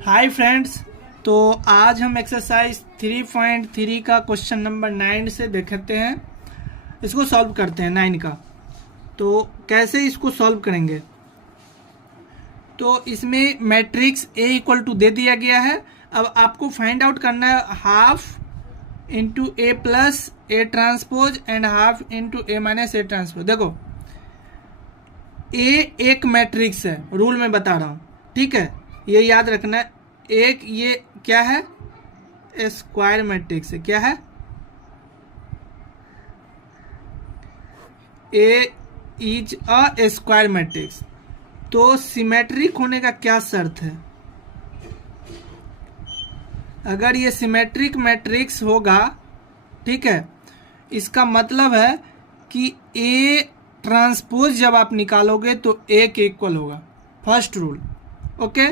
Hi friends. तो आज हम एक्सरसाइज 3.3 का क्वेश्चन नंबर 9 से देखते हैं। इसको सॉल्व करते हैं 9 का। तो कैसे इसको सॉल्व करेंगे? तो इसमें मैट्रिक्स ए इक्वल टू दे दिया गया है। अब आपको फाइंड आउट करना है half into A plus A transpose and half into A minus A transpose. देखो, ए एक मैट्रिक्स है, रूल में बता रहा हूँ, ठीक है? ये याद रखना है। एक ये क्या है? स्क्वायर मैट्रिक्स है। क्या है? ए इज अ स्क्वायर मैट्रिक्स। तो सिमेट्रिक होने का क्या शर्त है? अगर ये सिमेट्रिक मैट्रिक्स होगा, ठीक है, इसका मतलब है कि ए ट्रांसपोज जब आप निकालोगे तो ए के इक्वल होगा। First rule, okay.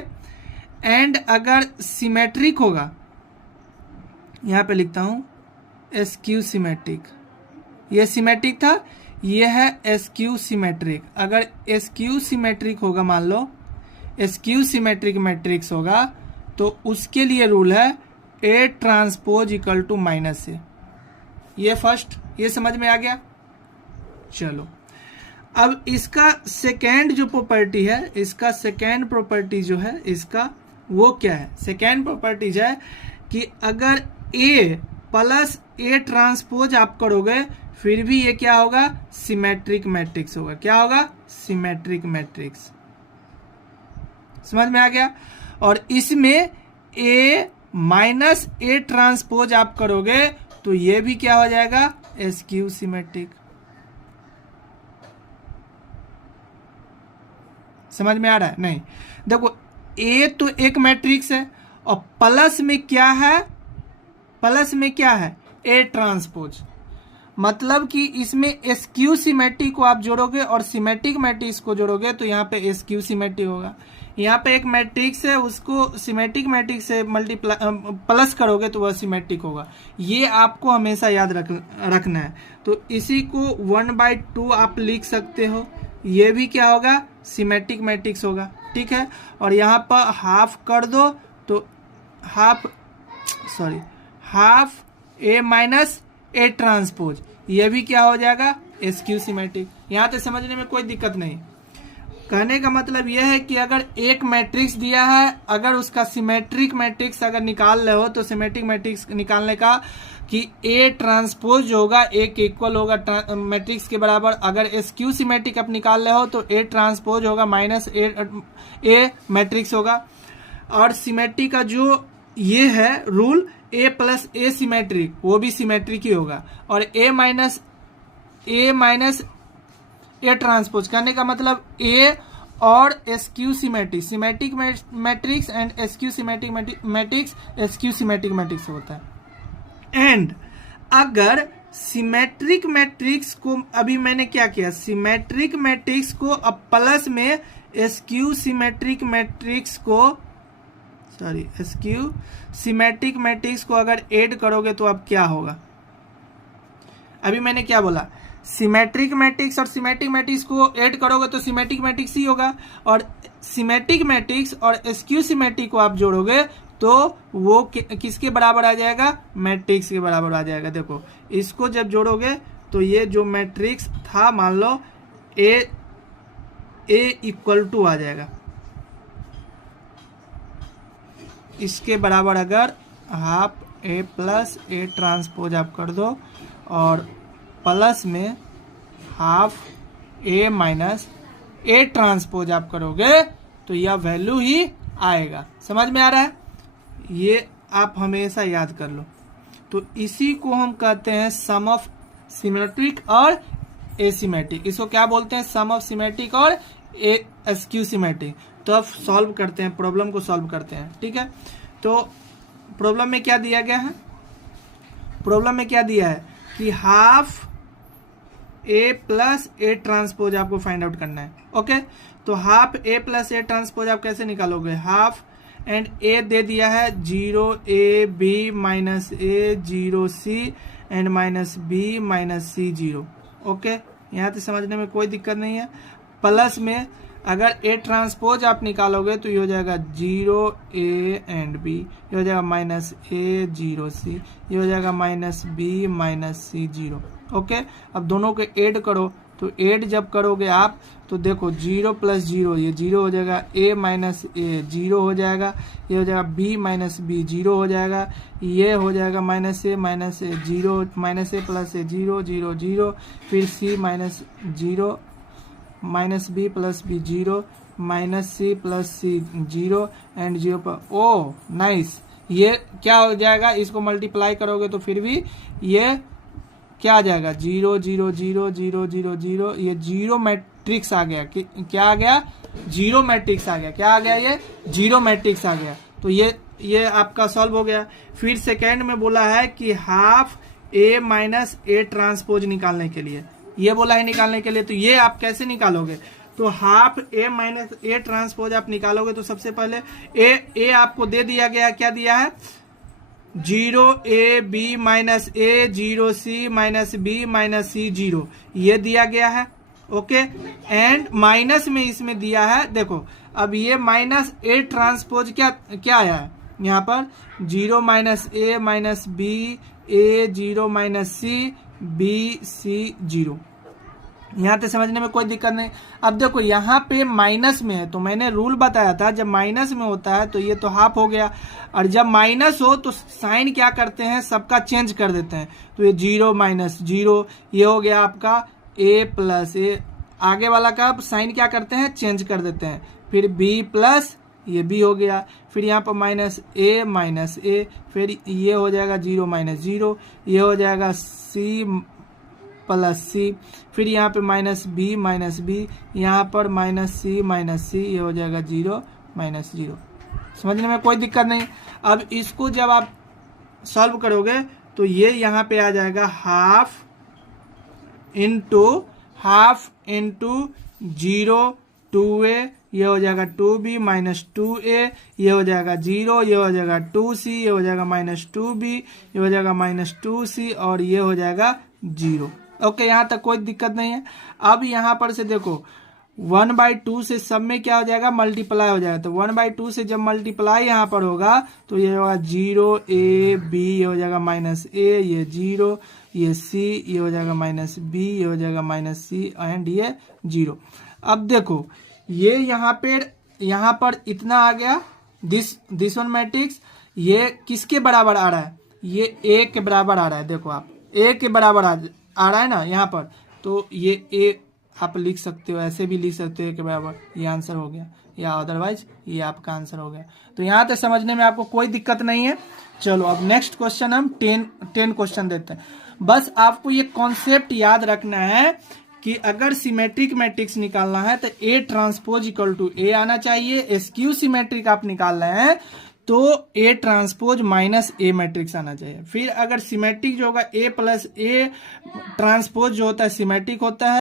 एंड अगर सिमेट्रिक होगा, यहां पे लिखता हूं एसक्यू सिमेट्रिक। ये सिमेट्रिक था, ये है एसक्यू सिमेट्रिक। अगर एसक्यू सिमेट्रिक होगा, मान लो एसक्यू सिमेट्रिक मैट्रिक्स होगा, तो उसके लिए रूल है A transpose equal to minus A. ये फर्स्ट, ये समझ में आ गया? चलो, अब इसका सेकेंड जो प्रॉपर्टी है, इसका सेकेंड प्रॉपर्टी जो है इसका, वो क्या है? सेकेंड प्रॉपर्टीज है कि अगर ए प्लस ए ट्रांसपोज आप करोगे, फिर भी ये क्या होगा? सिमेट्रिक मैट्रिक्स होगा। क्या होगा? Symmetric matrix. समझ में आ गया? और इसमें ए माइनस ए ट्रांसपोज आप करोगे तो ये भी क्या हो जाएगा? SQ symmetric. समझ में आ रहा है? नहीं, देखो, ए तो एक मैट्रिक्स है और प्लस में क्या है? प्लस में क्या है? A transpose. मतलब कि इसमें एसक्यू सिमेट्रिक को आप जोड़ोगे और सिमेट्रिक मैट्रिक्स को जोड़ोगे तो यहाँ पे एसक्यू सिमेट्रिक होगा। यहाँ पे एक मैट्रिक्स है, उसको सिमेट्रिक मैट्रिक्स से प्लस करोगे तो वह सिमेट्रिक होगा। ये आपको हमेशा याद रखना है। तो इसी को 1/2 आप लिख सकते हो। ये भी क्या होगा? सिमेट्रिक मैट्रिक्स होगा, ठीक है। और यहाँ पर हाफ कर दो तो half A minus A transpose, ये भी क्या हो जाएगा? SQ symmetric. यहाँ तक समझने में कोई दिक्कत नहीं। कहने का मतलब यह है कि अगर एक मैट्रिक्स दिया है, अगर उसका सिमेट्रिक मैट्रिक्स अगर निकाल रहे हो, तो सिमेट्रिक मैट्रिक्स निकालने का कि ए ट्रांसपोज जो होगा ए के इक्वल होगा मैट्रिक्स के बराबर। अगर एसक्यू सिमेट्रिक आप निकाल रहे हो तो ए ट्रांसपोज होगा माइनस ए मैट्रिक्स होगा। और सिमेट्रिक का जो ये है रूल, ए प्लस ए सिमेट्रिक, वो भी सिमेट्रिक ही होगा। और ए माइनस ए ट्रांसपोज करने का मतलब ए और SQ symmetric, symmetric matrix and SQ symmetric matrix, SQ symmetric matrix होता है। एंड अगर सिमेट्रिक मैट्रिक्स को, अभी मैंने क्या किया, सिमेट्रिक मैट्रिक्स को अब प्लस में एसक्यू सिमेट्रिक मैट्रिक्स को, एसक्यू सिमेट्रिक मैट्रिक्स को अगर ऐड करोगे तो अब क्या होगा? अभी मैंने क्या बोला? सिमेट्रिक मैट्रिक्स और सिमेट्रिक मैट्रिक्स को ऐड करोगे तो सिमेट्रिक मैट्रिक्स ही होगा। और सिमेट्रिक मैट्रिक्स और एसक्यू सिमेट्रिक को आप जोड़ोगे तो वो किसके बराबर आ जाएगा? मैट्रिक्स के बराबर आ जाएगा। देखो, इसको जब जोड़ोगे तो ये जो मैट्रिक्स था, मान लो ए इक्वल टू आ जाएगा, इसके बराबर अगर half A plus A transpose आप कर दो और प्लस में half A minus A transpose आप करोगे तो यह वैल्यू ही आएगा। समझ में आ रहा है? ये आप हमेशा याद कर लो। तो इसी को हम कहते हैं सम ऑफ सिमेट्रिक और एसिमेट्रिक। इसको क्या बोलते हैं? सम ऑफ सिमेट्रिक और एसक्यू सिमेट्रिक। तो अब सॉल्व करते हैं, प्रॉब्लम को सॉल्व करते हैं, ठीक है। तो प्रॉब्लम में क्या दिया गया है? प्रॉब्लम में क्या दिया है कि half A plus A transpose आपको फाइंड आउट करना है, ओके। तो half A plus A transpose आप कैसे निकालोगे? हाफ एंड ए दे दिया है 0a b minus A 0c and minus b minus c 0, okay. यहाँ तो समझने में कोई दिक्कत नहीं है। प्लस में अगर ए ट्रांसपोज आप निकालोगे तो ये हो जाएगा 0 ए एंड बी, ये हो जाएगा माइनस ए 0 सी, ये हो जाएगा minus B minus C 0। Okay, अब दोनों को ऐड करो, तो ऐड जब करोगे आप तो देखो 0 प्लस 0 ये 0 हो जाएगा, ए माइनस ए 0 हो जाएगा, ये हो जाएगा बी माइनस बी 0 हो जाएगा, ये हो जाएगा minus A 0, minus A plus A 0 0 0, फिर C minus 0 minus B plus B 0 minus C plus C 0 and 0 पर। ओ नाइस, ये क्या हो जाएगा, इसको मल्टीप्लाई करोगे तो फिर भी ये क्या आ जाएगा 0 0 0 0 0 0, ये जीरो मैट्रिक्स आ गया। क्या आ गया, जीरो मैट्रिक्स आ गया। क्या आ गया, ये जीरो मैट्रिक्स आ गया। तो ये आपका सॉल्व हो गया। फिर सेकेंड में बोला है कि half A minus A transpose निकालने के लिए, ये बोला है निकालने के लिए। तो ये आप कैसे निकालोगे, तो half A minus A transpose आप निकालोगे तो सबसे पहले ए आपको दे दिया गया, क्या दिया है 0 A B minus A 0 C minus B minus C 0, ये दिया गया है। ओके, एंड माइनस में इसमें दिया है, देखो अब ये माइनस ए ट्रांसपोज क्या आया है यहाँ पर 0 माइनस ए माइनस बी ए 0 माइनस सी बी सी 0। यहाँ तक समझने में कोई दिक्कत नहीं। अब देखो यहाँ पे माइनस में है, तो मैंने रूल बताया था जब माइनस में होता है तो ये तो हाफ हो गया, और जब माइनस हो तो साइन क्या करते हैं, सबका चेंज कर देते हैं। तो ये 0 माइनस 0, ये हो गया आपका a प्लस ए, आगे वाला का साइन क्या करते हैं, चेंज कर देते हैं। फिर b प्लस ये b हो गया, फिर यहाँ पर माइनस ए, फिर ये हो जाएगा 0 माइनस 0, ये हो जाएगा c प्लस सी, फिर यहाँ पे माइनस बी, यहाँ पर माइनस सी, ये हो जाएगा 0 माइनस 0। समझने में कोई दिक्कत नहीं। अब इसको जब आप सॉल्व करोगे तो ये यहाँ पे आ जाएगा हाफ इंटू 0 2a, ये हो जाएगा 2b माइनस 2a, ये हो जाएगा 0, ये हो जाएगा 2c, ये हो जाएगा माइनस 2b, ये हो जाएगा माइनस 2c, और ये हो जाएगा 0। ओके, यहाँ तक कोई दिक्कत नहीं है। अब यहाँ पर से देखो 1/2 से सब में क्या हो जाएगा, मल्टीप्लाई हो जाएगा। तो 1/2 से जब मल्टीप्लाई यहाँ पर होगा तो ये होगा 0 ए बी, ये हो जाएगा माइनस ए, ये 0, ये सी, ये हो जाएगा माइनस बी, ये हो जाएगा माइनस सी, एंड ये 0। अब देखो ये यहाँ पर इतना आ गया, दिस वन मैट्रिक्स, ये किसके बराबर आ रहा है, ये ए के बराबर आ रहा है। देखो आप ए के बराबर आ रहा है ना यहाँ पर, तो ये ए आप लिख सकते हो, ऐसे भी लिख सकते हो ए के बराबर, ये आंसर हो गया, या अदरवाइज ये आपका आंसर हो गया। तो यहाँ तक समझने में आपको कोई दिक्कत नहीं है। चलो अब नेक्स्ट क्वेश्चन हम 10 क्वेश्चन देते हैं। बस आपको ये कॉन्सेप्ट याद रखना है कि अगर सिमेट्रिक मैट्रिक्स निकालना है तो ए ट्रांसपोज इक्वल टू ए आना चाहिए। स्क्यू सिमेट्रिक आप निकाल रहे हैं तो A transpose minus A matrix आना चाहिए। फिर अगर सिमेट्रिक जो होगा ए प्लस ए ट्रांसपोज जो होता है सिमेट्रिक होता है।